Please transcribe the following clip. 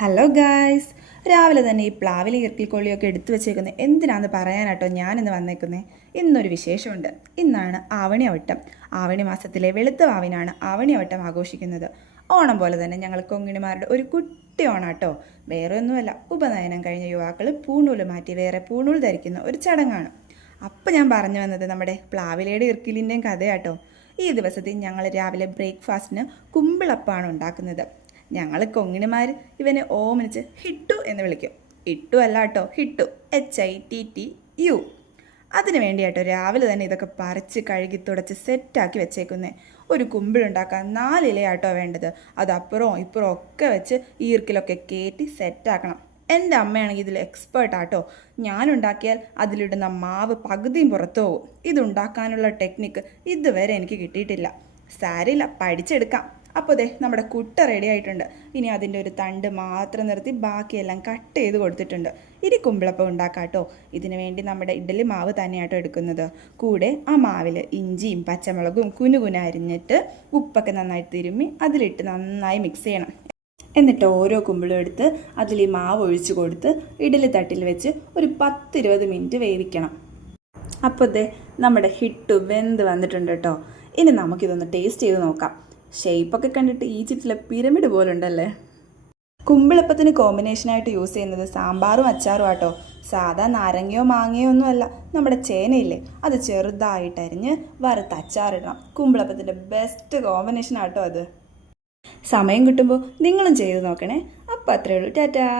Hello guys രാവിലെ തന്നെ ഈ പ്ലാവിലെ ഇറക്കിക്കൊള്ളിയൊക്കെ എടുത്തു വെച്ചേക്കുന്നത് എന്തിനാന്ന് പറയാനാട്ടോ ഞാനിന്ന് വന്നേക്കുന്നത് ഇന്നൊരു വിശേഷമുണ്ട്. ഇന്നാണ് ആവണിയവട്ടം ആവണി മാസത്തിലെ വെളുത്ത വാവിനാണ് ആവണിയവട്ടം ആഘോഷിക്കുന്നത്. ഓണം പോലെ തന്നെ ഞങ്ങൾ കൊങ്ങിണിമാരുടെ ഒരു കുട്ടി ഓണാട്ടോ. വേറെ ഒന്നുമല്ല ഉപനയനം കഴിഞ്ഞ യുവാക്കൾ പൂണൂൽ മാറ്റി വേറെ പൂണൂൽ ധരിക്കുന്ന ഒരു ചടങ്ങാണ്. അപ്പം ഞാൻ പറഞ്ഞു വന്നത് നമ്മുടെ പ്ലാവിലയുടെ ഇർക്കിലിന്റെയും കഥയാട്ടോ. ഈ ദിവസത്തിൽ ഞങ്ങൾ രാവിലെ ബ്രേക്ക്ഫാസ്റ്റിന് കുമ്പിളപ്പാണ് ഉണ്ടാക്കുന്നത്. ഞങ്ങൾ കൊങ്ങിണിമാർ ഇവനെ ഓമനിച്ച് ഹിട്ടു എന്ന് വിളിക്കും. ഇട്ടു അല്ല കേട്ടോ ഹിട്ടു. H I T T U അതിന് വേണ്ടിയാട്ടോ രാവിലെ തന്നെ ഇതൊക്കെ പറിച്ച് കഴുകി തുടച്ച് സെറ്റാക്കി വെച്ചേക്കുന്നേ. ഒരു കുമ്പിളുണ്ടാക്കാൻ നാലിലയാട്ടോ വേണ്ടത്. അത് ഇപ്പുറവും ഒക്കെ വെച്ച് ഈർക്കിലൊക്കെ കയറ്റി സെറ്റാക്കണം എന്റെ അമ്മയാണെങ്കിൽ ഇതിൽ എക്സ്പേർട്ട് ആട്ടോ. ഞാനുണ്ടാക്കിയാൽ അതിലിടുന്ന മാവ് പകുതിയും പുറത്തു പോകും ഇതുണ്ടാക്കാനുള്ള ടെക്നിക്ക് ഇതുവരെ എനിക്ക് കിട്ടിയിട്ടില്ല. സാരില്ല പഠിച്ചെടുക്കാം. അപ്പോൾ ദേ നമ്മുടെ കുട്ട റെഡി ആയിട്ടുണ്ട്. ഇനി അതിന്റെ ഒരു തണ്ട് മാത്രം നിർത്തി ബാക്കിയെല്ലാം കട്ട് ചെയ്ത് കൊടുത്തിട്ടുണ്ട്. ഇനി കുമ്പിളപ്പം ഉണ്ടാക്കാട്ടോ ഇതിനു വേണ്ടി നമ്മുടെ ഇഡ്ഡലി മാവ് തന്നെയാട്ടോ എടുക്കുന്നത്. കൂടെ ആ മാവിൽ ഇഞ്ചിയും പച്ചമുളകും കുനുകുന അരിഞ്ഞിട്ട് ഉപ്പൊക്കെ നന്നായിട്ട് തിരുമ്മി അതിലിട്ട് നന്നായി മിക്സ് ചെയ്യണം. എന്നിട്ട് ഓരോ കുമ്പിളും എടുത്ത് അതിൽ ഈ മാവ് ഒഴിച്ച് കൊടുത്ത് ഇഡലി തട്ടിൽ വെച്ച് ഒരു പത്തിരുപത് മിനിറ്റ് വേവിക്കണം. അപ്പോൾ ദേ നമ്മുടെ ഹിട്ട് വെന്ത് വന്നിട്ടുണ്ട് കേട്ടോ. ഇനി നമുക്കിതൊന്ന് ടേസ്റ്റ് ചെയ്ത് നോക്കാം. ഷേപ്പൊക്കെ കണ്ടിട്ട് ഈജിപ്തിലെ പിരമിഡ് പോലെ ഉണ്ടല്ലേ കുമ്പിളപ്പത്തിന് കോമ്പിനേഷനായിട്ട് യൂസ് ചെയ്യുന്നത് സാമ്പാറും അച്ചാറും ആട്ടോ. സാധാ നാരങ്ങയോ മാങ്ങയോ ഒന്നുമല്ല നമ്മുടെ ചേനയില്ലേ? അത് ചെറുതായിട്ട് അരിഞ്ഞ് വറുത്ത് അച്ചാറിടണം. കുമ്പിളപ്പത്തിന്റെ ബെസ്റ്റ് കോമ്പിനേഷൻ ആട്ടോ അത്. സമയം കിട്ടുമ്പോൾ നിങ്ങളും ചെയ്ത് നോക്കണേ. അപ്പോൾ അത്രയേ ഉള്ളൂ. ടാറ്റാ.